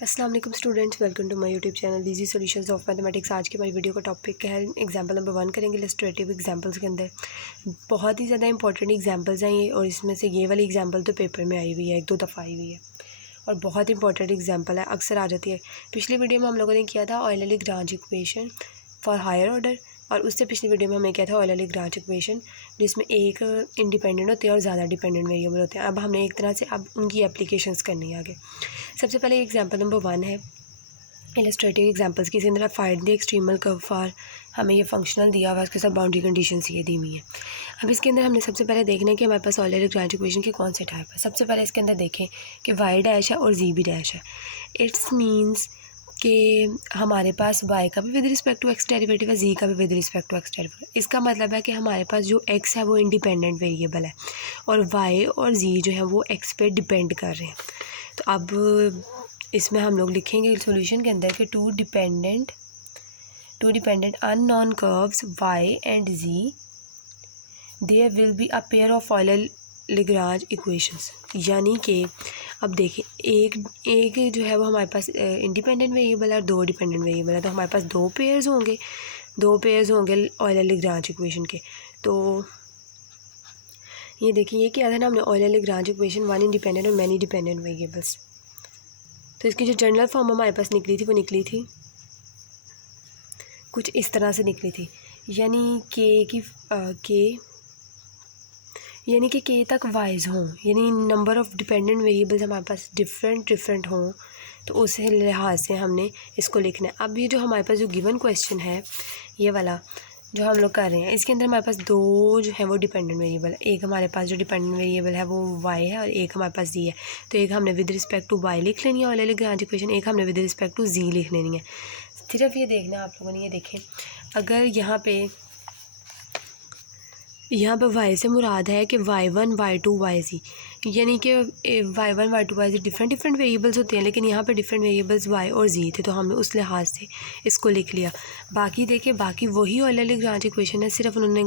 अस्सलाम वालेकुम students, welcome to my YouTube channel easy solutions of mathematics. आज की हमारी वीडियो का टॉपिक है एग्जांपल नंबर 1 करेंगे इलस्ट्रेटिव एग्जांपल्स के अंदर। बहुत ही ज़्यादा इंपॉर्टेंट एग्जांपल्स हैं ये, और इसमें से ये वाली एग्जांपल तो पेपर में आई हुई है, 1-2 दफ़ा आई हुई है और बहुत इंपॉर्टेंट एग्जांपल है, अक्सर आ जाती है। पिछली वीडियो में हम लोगों ने किया था Euler Lagrange equation for higher order, और उससे पिछली वीडियो में हमने किया था ऑयलर-लैग्रांज इक्वेशन जिसमें एक इंडिपेंडेंट होते हैं और ज़्यादा डिपेंडेंट वेरिएबल होते हैं। अब हमने एक तरह से अब उनकी एप्लीकेशंस करनी है आगे। सबसे पहले एग्जांपल नंबर 1 है इलस्ट्रेटिव एग्जांपल्स की। इसके अंदर find the extremal curve for, हमें ये फंक्शनल दिया हुआ है, उसके साथ बाउंड्री कंडीशंस ये दी हुई है। अब इसके अंदर हमने सबसे पहले देखना है कि हमारे पास ऑयलर-लैग्रांज इक्वेशन के कौन से टाइप है। सबसे पहले इसके अंदर देखें कि वाई डैश है और जी भी डैश है। इट्स मीन्स कि हमारे पास y का भी with respect to x derivative है, z का भी with respect to x derivative. इसका मतलब है कि हमारे पास जो x है वो इंडिपेंडेंट वेरिएबल है और y और z जो है वो x पे डिपेंड कर रहे हैं। तो अब इसमें हम लोग लिखेंगे सॉल्यूशन के अंदर कि two dependent unknown curves y and z, there will be a pair of Euler Lagrange equations. यानी कि अब देखें, एक जो है वो हमारे पास इंडिपेंडेंट वेरिएबल है और 2 डिपेंडेंट वेरिएबल है, तो हमारे पास दो पेयर्स होंगे ऑयलर-लैग्रांज इक्वेशन के। तो ये देखिए, ये क्या था ना, हमने ऑयलर-लैग्रांज इक्वेशन 1 इंडिपेंडेंट और मैनी डिपेंडेंट वेरिएबल्स। तो इसकी जो जनरल फॉर्म हमारे पास निकली थी वो निकली थी कुछ इस तरह से निकली थी, यानी के तक वाइज हों, यानी नंबर ऑफ़ डिपेंडेंट वेरिएबल्स हमारे पास डिफरेंट हों, तो उस लिहाज से हमने इसको लिखना है। अब ये जो हमारे पास जो गिवन क्वेश्चन है, ये वाला जो हम लोग कर रहे हैं, इसके अंदर हमारे पास दो जो है वो डिपेंडेंट वेरिएबल है। एक हमारे पास जो डिपेंडेंट वेरिएबल है वो y है और एक हमारे पास z है। तो एक हमने विद रिस्पेक्ट टू y लिख लेनी है ऑयलर-लैग्रांज इक्वेशन, एक हमने विद रिस्पेक्ट टू z लिख लेनी है। सिर्फ ये देखना है आप लोगों ने, ये देखें, अगर यहाँ पे y से मुराद है कि y1 y2 yz, यानी कि y1 y2 yz different variables होते हैं, लेकिन यहाँ पे डिफरेंट वेरिएबल्स y और z थे, तो हमने उस लिहाज से इसको लिख लिया। बाकी देखें, बाकी वही ऑयलर-लैग्रांज इक्वेशन है, सिर्फ उन्होंने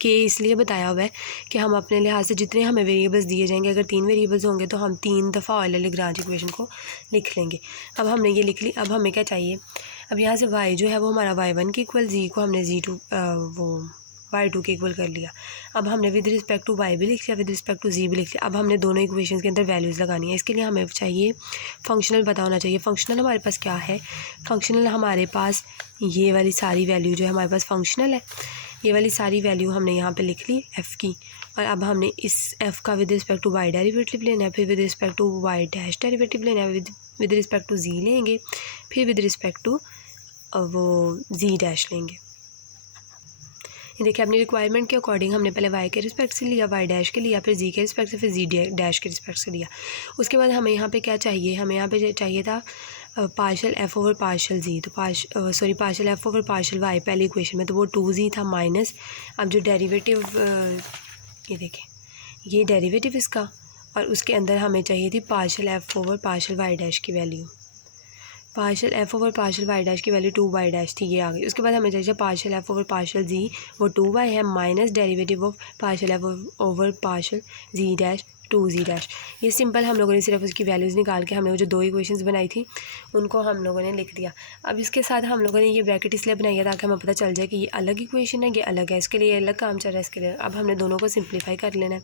के इसलिए बताया हुआ है कि हम अपने लिहाज से जितने हमें वेरिएबल्स दिए जाएंगे, अगर 3 वेरिएबल्स होंगे तो हम 3 दफ़ा ऑयलर-लैग्रांज इक्वेशन को लिख लेंगे। अब हमने ये लिख ली। अब हमें क्या चाहिए, अब यहाँ से y जो है वो हमारा y1 के इक्वल, z को हमने y2 के इक्वल कर लिया। अब हमने विद रिस्पेक्ट टू y भी लिख लिया, विद रिस्पेक्ट टू z भी लिख लिया। अब हमने दोनों इक्वेशंस के अंदर वैल्यूज़ लगानी है। इसके लिए हमें चाहिए फंक्शनल पता होना चाहिए। फंक्शनल हमारे पास क्या है, फंक्शनल हमारे पास ये वाली सारी वैल्यू जो है हमारे पास फंक्शनल है। ये वाली सारी वैल्यू हमने यहाँ पे लिख ली f की, और अब हमने इस f का with respect to y derivative लेना है, फिर with respect to y dash derivative लेना है, विद रिस्पेक्ट टू z लेंगे, फिर विद रिस्पेक्ट टू वो z डैश लेंगे। ये देखिए, अपनी रिक्वायरमेंट के अकॉर्डिंग हमने पहले y के रिस्पेक्ट से लिया, y डैश के लिया, फिर z के रिस्पेक्ट से, फिर z डैश के रिस्पेक्ट से लिया। उसके बाद हमें यहाँ पे क्या चाहिए, हमें यहाँ पे चाहिए था partial f over partial z, तो partial f over partial y पहली इक्वेशन में, तो वो 2z था माइनस। अब जो डेरिवेटिव, ये देखें, ये डेरिवेटिव इसका, और उसके अंदर हमें चाहिए थी partial f over partial y dash की value. Partial f over partial y dash की वैल्यू 2y डैश थी, ये आ गई। उसके बाद हमें चाहिए partial f over partial z, वो 2y है, minus derivative of partial f over partial z dash 2z dash. ये सिंपल हम लोगों ने सिर्फ उसकी वैल्यूज़ निकाल के हमने वो जो दो इक्वेशंस बनाई थी उनको हम लोगों ने लिख दिया। अब इसके साथ हम लोगों ने ये ब्रैकेट इसलिए बनाई है ताकि हमें पता चल जाए कि ये अलग इक्वेशन है, ये अलग है, इसके लिए अलग काम चल रहा है, इसके लिए अब हमने दोनों को सिंप्लीफाई कर लेना है।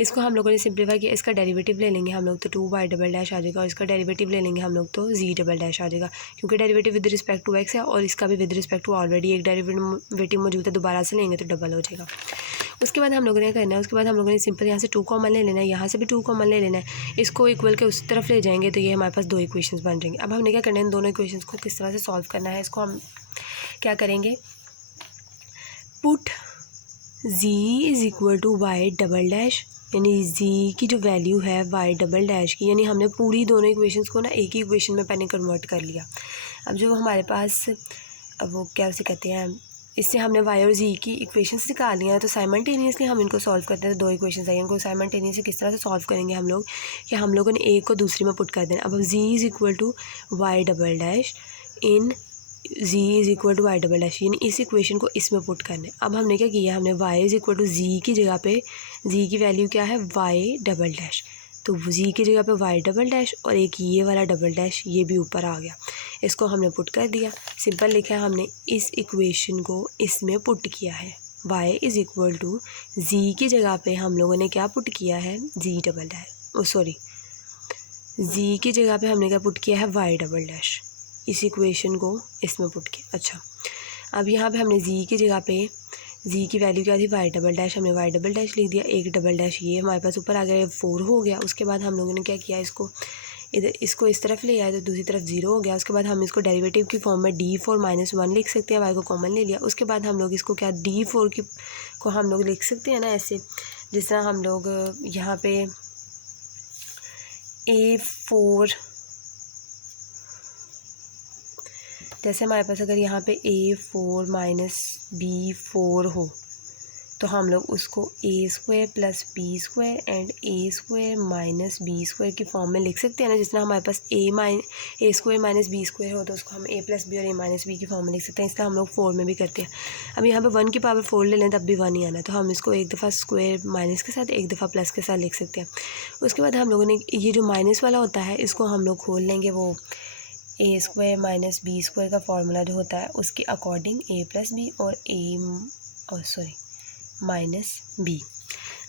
इसको हम लोगों ने सिंप्लीफाई किया, इसका डेरिवेटिव ले लेंगे हम लोग तो 2y डबल डैश आ जाएगा, और इसका डेरिवेटिव ले लेंगे हम लोग तो z डबल डैश आ जाएगा, क्योंकि derivative with respect to x है और इसका भी विद रिस्पेक्ट टू ऑलरेडी एक डेरिवेटिव मौजूद है, दोबारा से लेंगे तो डबल हो जाएगा। उसके बाद हम लोगों ने करना है, उसके बाद हम लोगों ने सिंपल यहाँ से 2 कॉमन ले लेना है, यहाँ से भी 2 कॉमन ले लेना है, इसको इक्वल के उस तरफ ले जाएंगे तो ये हमारे पास 2 इक्वेशंस बन जाएंगे। अब हमने क्या करना है, इन दोनों इक्वेशंस को किस तरह से सॉल्व करना है, इसको हम क्या करेंगे, put z is equal to y double dash, यानी z की जो वैल्यू है y डबल डैश की, यानी हमने पूरी दोनों इक्वेशंस को ना एक ही इक्वेशन में पहले कन्वर्ट कर लिया। अब जो हमारे पास वो क्या उसे कहते हैं, इससे हमने y और z की इक्वेशंस निकाल लिया है, तो साइमल्टेनियसली हम इनको सॉल्व करते हैं। तो दो इक्वेशंस आई, इनको साइमल्टेनियसली किस तरह से सॉल्व करेंगे हम लोग, कि हम लोगों ने एक को दूसरी में पुट कर देना। अब z is equal to y double dash in z is equal to y double dash, यानी इस इक्वेशन को इसमें पुट करना है। अब हमने क्या किया, हमने y is equal to z की जगह पे z की वैल्यू क्या है y डबल डैश, तो जी की जगह पे वाई डबल डैश और एक ये वाला डबल डैश ये भी ऊपर आ गया। इसको हमने पुट कर दिया, सिंपल लिखा है हमने, इस इक्वेशन को इसमें पुट किया है। y इज़ इक्वल टू जी की जगह पे हम लोगों ने क्या पुट किया है, जी डबल डैश, जी की जगह पे हमने क्या पुट किया है, वाई डबल डैश। इस इक्वेशन को इसमें पुट किया। अच्छा, अब यहाँ पे हमने जी की जगह पे जी की वैल्यू क्या थी, वाई डबल डैश, हमने वाई डबल डैश लिख दिया, एक डबल डैश ये हमारे पास ऊपर आ गया, 4 हो गया। उसके बाद हम लोगों ने क्या किया, इसको इस तरफ ले आया तो दूसरी तरफ 0 हो गया। उसके बाद हम इसको डेरिवेटिव की फॉर्म में d4 - 1 लिख सकते हैं, वाई को कॉमन ले लिया। उसके बाद हम लोग इसको क्या, d4 को हम लोग लिख सकते हैं ना ऐसे, जिस तरह हम लोग यहाँ पे a4, जैसे हमारे पास अगर यहाँ पे a4 - b4 हो तो हम लोग उसको a² + b² and a² - b² की फॉर्म में लिख सकते हैं ना। जिस तरह हमारे पास a² - b² हो तो उसको हम a + b और a - b की फॉर्म में लिख सकते हैं। इसलिए हम लोग 4 में भी करते हैं। अब यहाँ पे 1 की पावर 4 ले लें तब भी 1 ही आना है, तो हम इसको एक दफ़ा स्क्वायर माइनस के साथ, एक दफ़ा प्लस के साथ लिख सकते हैं। उसके बाद हम लोगों ने ये जो माइनस वाला होता है इसको हम लोग खोल लेंगे, वो a² - b² का फार्मूला जो होता है उसके अकॉर्डिंग a + b और -b।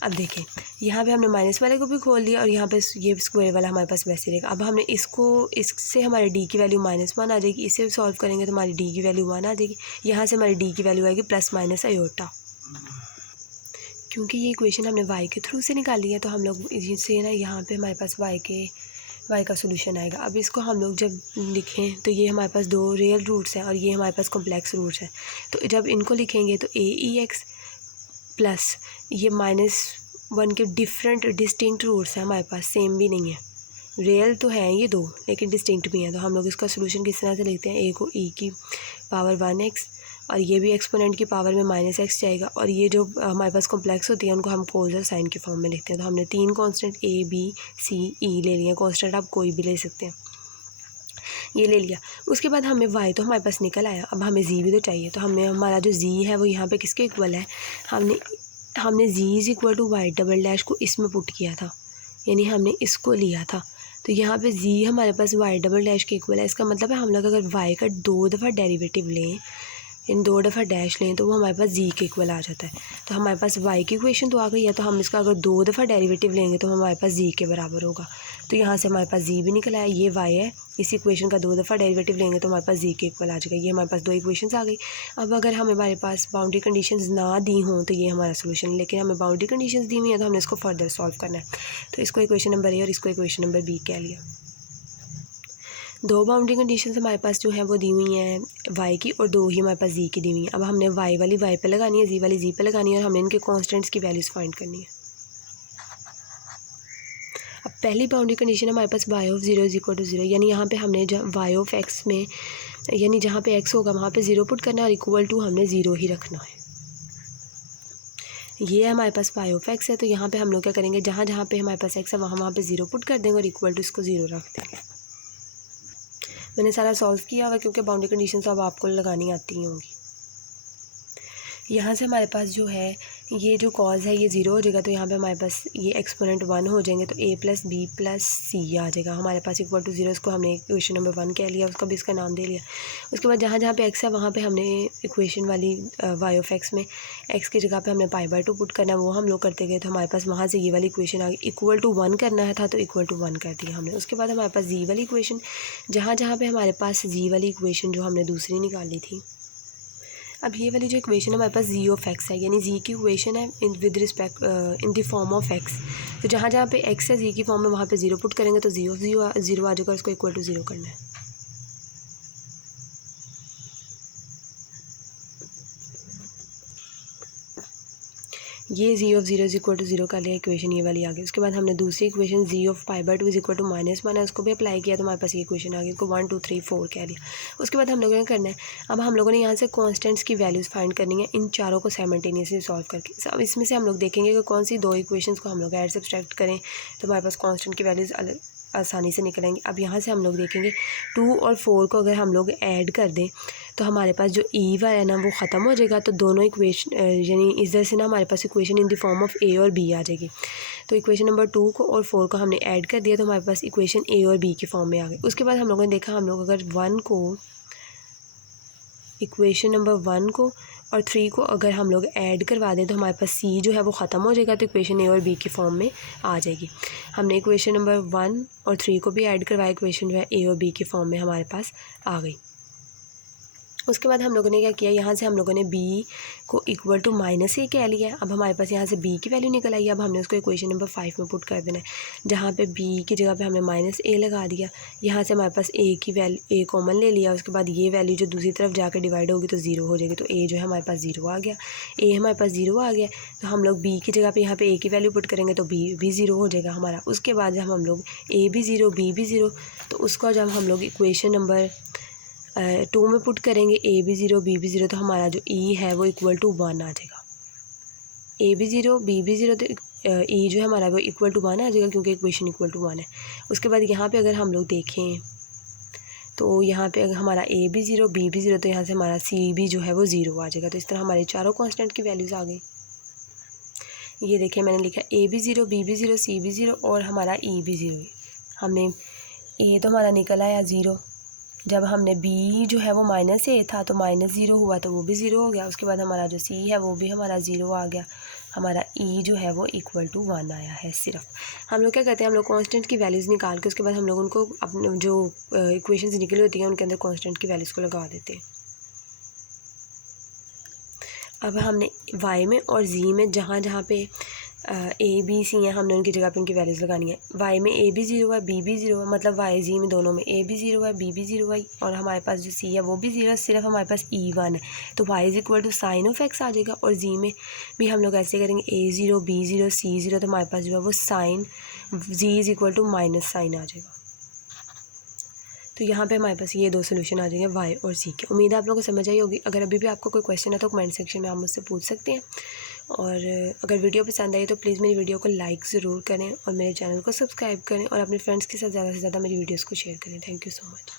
अब देखें यहाँ पे हमने माइनस वाले को भी खोल लिया और यहाँ पे ये स्क्वायर वाला हमारे पास वैसे रहेगा। अब हमने इससे हमारे d की वैल्यू -1 आ जाएगी, इसे सॉल्व करेंगे तो हमारी d की वैल्यू 1 आ जाएगी। यहाँ से हमारी d की वैल्यू आएगी ± आयोटा। क्योंकि ये इक्वेशन हमने y के थ्रू से निकाली है तो हम लोग इससे ना यहाँ पे हमारे पास y का सोल्यूशन आएगा। अब इसको हम लोग जब लिखें तो ये हमारे पास 2 रियल रूट्स हैं और ये हमारे पास कॉम्प्लेक्स रूट्स हैं, तो जब इनको लिखेंगे तो aex प्लस ये -1 के डिफरेंट डिस्टिंक्ट रूट्स हैं हमारे पास, सेम भी नहीं है, रियल तो हैं ये 2 लेकिन डिस्टिंक्ट भी हैं। तो हम लोग इसका सोल्यूशन किस तरह से लिखते हैं, a को e की पावर 1x और ये भी एक्सपोनेंट की पावर में -x जाएगा, और ये जो हमारे पास कॉम्प्लेक्स होती है उनको हम कोस और साइन की फॉर्म में लिखते हैं। तो हमने 3 constant a b c e ले लिए, कांस्टेंट आप कोई भी ले सकते हैं, ये ले लिया। उसके बाद हमें y तो हमारे पास निकल आया, अब हमें z भी तो चाहिए। तो हमें हमारा जो z है वो यहाँ पे किसके इक्वल है, हमने z is equal to y double dash को इसमें पुट किया था, यानी हमने इसको लिया था। तो यहाँ पे z हमारे पास वाई डबल डैश के इक्वल है। इसका मतलब है हम लोग अगर y का 2 दफ़ा डेरिवेटिव लें, इन 2 दफ़ा डैश लें तो वो हमारे पास z के इक्वल आ जाता है। तो हमारे पास y की इक्वेशन तो आ गई है, तो हम इसका अगर 2 दफ़ा डेरिवेटिव लेंगे तो हमारे पास z के बराबर होगा। तो यहाँ से हमारे पास z भी निकल आया, ये y है, इस इक्वेशन का 2 दफ़ा डेरिवेटिव लेंगे तो हमारे पास z के इक्वल आ जाएगा। ये हमारे पास 2 इक्वेशंस आ गई। अब अगर हमारे पास बाउंड्री कंडीशंस ना दी हों तो ये हमारा सोल्यूशन, लेकिन हमें बाउंड्री कंडीशंस दी हुई है तो हमने इसको फर्दर सॉल्व करना है। तो इसको इक्वेशन नंबर a और इसको इक्वेशन नंबर b कह लिया। 2 बाउंड्री कंडीशंस हमारे पास जो है वो दी हुई हैं y की और 2 ही हमारे पास z की दी हुई हैं। अब हमने y वाली y पे लगानी है, z वाली z पे लगानी है और हमने इनके कांस्टेंट्स की वैल्यूज़ फाइंड करनी है। अब पहली बाउंड्री कंडीशन हमारे पास y of 0 is equal to 0, यानी यहाँ पे हमने y ऑफ x में, यानी जहाँ पे x होगा वहाँ पे 0 पुट करना है और इक्वल टू हमने 0 ही रखना है। ये हमारे पास y ऑफ x है, तो यहाँ पे हम लोग क्या करेंगे, जहाँ जहाँ पे हमारे पास x है वहाँ पे 0 पुट कर देंगे और इक्वल टू इसको 0 रख देंगे। मैंने सारा सॉल्व किया हुआ क्योंकि बाउंड्री कंडीशन अब आपको लगानी आती होंगी। यहाँ से हमारे पास जो है ये जो कॉज है ये 0 हो जाएगा, तो यहाँ पे हमारे पास ये एक्सपोनेंट 1 हो जाएंगे, तो a + b + c आ जाएगा हमारे पास इक्वल टू 0। इसको हमने इक्वेशन नंबर 1 कह लिया, उसका भी इसका नाम दे लिया। उसके बाद जहाँ जहाँ पे x है वहाँ पे हमने इक्वेशन वाली y ऑफ x में x की जगह पे हमने π/2 पुट करना है, वो हम लोग करते गए। तो हमारे पास वहाँ से ये वाली इक्वेशन आ गई, इक्वल टू 1 करना है था तो इक्वल टू 1 कर दिया हमने। उसके बाद हमारे पास z वाली इक्वेशन, जहाँ जहाँ पे हमारे पास z वाली इक्वेशन जो हमने दूसरी निकाली थी, अब ये वाली जो इक्वेशन है हमारे पास z ऑफ x है, यानी z की इक्वेशन है with respect in the form of x। तो जहाँ जहाँ पे x है z की फॉर्म में वहाँ पे 0 पुट करेंगे तो z ऑफ 0 आ जाएगा, उसको इक्वल टू 0 करना है। ये z of 0 is equal to 0 कर लिया, इक्वेशन ये वाली आ गई। उसके बाद हमने दूसरी equation z of π/2 is equal to -1 है, उसको भी अप्लाई किया तो हमारे पास ये इक्वेशन आ गई, इसको 1 2 3 4 कह लिया। उसके बाद हम लोगों ने करना है, अब हम लोगों ने यहाँ से कॉन्स्टेंट्स की वैल्यूज़ फाइंड करनी है इन चारों को साइमल्टेनियसली सॉल्व करके। अब इसमें से हम लोग देखेंगे कि कौन सी 2 इक्वेशंस को हम लोग ऐड सब्सट्रैक्ट करें तो हमारे पास कॉन्स्टेंट की वैल्यूज़ आसानी से निकलेंगे। अब यहाँ से हम लोग देखेंगे 2 और 4 को अगर हम लोग ऐड कर दें तो हमारे पास जो ई वाला है ना वो ख़त्म हो जाएगा, तो दोनों इक्वेशन यानी इधर से ना हमारे पास equation in the form of a और b आ जाएगी। तो इक्वेशन नंबर 2 को और 4 को हमने ऐड कर दिया तो हमारे पास इक्वेशन ए और बी के फॉर्म में आ गई। उसके बाद हम लोगों ने देखा हम लोग अगर इक्वेशन नंबर 1 को और 3 को अगर हम लोग ऐड करवा दें तो हमारे पास सी जो है वो ख़त्म हो जाएगा, तो इक्वेशन ए और बी के फॉर्म में आ जाएगी। हमने इक्वेशन नंबर 1 और 3 को भी ऐड करवाया, इक्वेशन जो है ए और बी के फॉर्म में हमारे पास आ गई। उसके बाद हम लोगों ने क्या किया, यहाँ से हम लोगों ने b को इक्वल टू -a कह लिया। अब हमारे पास यहाँ से b की वैल्यू निकल आई। अब हमने उसको इक्वेशन नंबर 5 में पुट कर देना है, जहाँ पे b की जगह पे हमने -a लगा दिया। यहाँ से हमारे पास a की वैल्यू a कॉमन ले लिया। उसके बाद ये वैल्यू जो दूसरी तरफ जाकर डिवाइड होगी तो 0 हो जाएगी, तो a जो है हमारे पास 0 आ गया। a हमारे पास 0 आ गया, तो हम लोग b की जगह पर यहाँ पर a की वैल्यू पुट करेंगे तो b भी 0 हो जाएगा हमारा। उसके बाद जब हम लोग a भी 0 b भी 0, तो उसका जब हम लोग इक्वेशन नंबर 2 में पुट करेंगे a भी 0 b भी 0, तो हमारा जो e है वो इक्वल टू 1 आ जाएगा। a भी 0 b भी 0, तो e जो है हमारा वो इक्वल टू 1 आ जाएगा, क्योंकि इक्वेशन इक्वल टू 1 है। उसके बाद यहाँ पे अगर हम लोग देखें तो यहाँ पे अगर हमारा a भी 0 b भी 0, तो यहाँ से हमारा c भी जो है वो 0 आ जाएगा। तो इस तरह हमारे चारों कांस्टेंट की वैल्यूज़ आ गई। ये देखिए मैंने लिखा a भी 0 b भी 0 c भी 0 और हमारा e भी 0। हमने a तो हमारा निकल आया 0, जब हमने b जो है वो -a था तो -0 हुआ तो वो भी 0 हो गया। उसके बाद हमारा जो c है वो भी हमारा 0 आ गया। हमारा e जो है वो इक्वल टू 1 आया है। सिर्फ हम लोग क्या करते हैं, हम लोग कांस्टेंट की वैल्यूज़ निकाल के उसके बाद हम लोग उनको अपने जो इक्वेशंस निकली होती हैं उनके अंदर कांस्टेंट की वैल्यूज़ को लगा देते हैं। अब हमने y में और z में जहाँ जहाँ पे a b c हैं हमने उनकी जगह पे उनकी वैल्यूज़ लगानी है। y में a भी 0 है b भी 0 है, मतलब y z में दोनों में a भी 0 है b भी 0 है और हमारे पास जो c है वो भी 0 है। सिर्फ हमारे पास e 1 है, तो y is equal to sine of x आ जाएगा। और z में भी हम लोग ऐसे करेंगे a 0 b 0 c 0, तो हमारे पास जो है वो sine z is equal to minus sine आ जाएगा। तो यहाँ पे हमारे पास ये दो सोल्यूशन आ जाएंगे y और c के। उम्मीद है आप लोगों को समझ आई होगी। अगर अभी भी आपको कोई क्वेश्चन है तो कमेंट सेक्शन में आप मुझसे पूछ सकते हैं। और अगर वीडियो पसंद आई तो प्लीज़ मेरी वीडियो को लाइक ज़रूर करें और मेरे चैनल को सब्सक्राइब करें और अपने फ्रेंड्स के साथ ज़्यादा से ज़्यादा मेरी वीडियोज़ को शेयर करें। Thank you so much.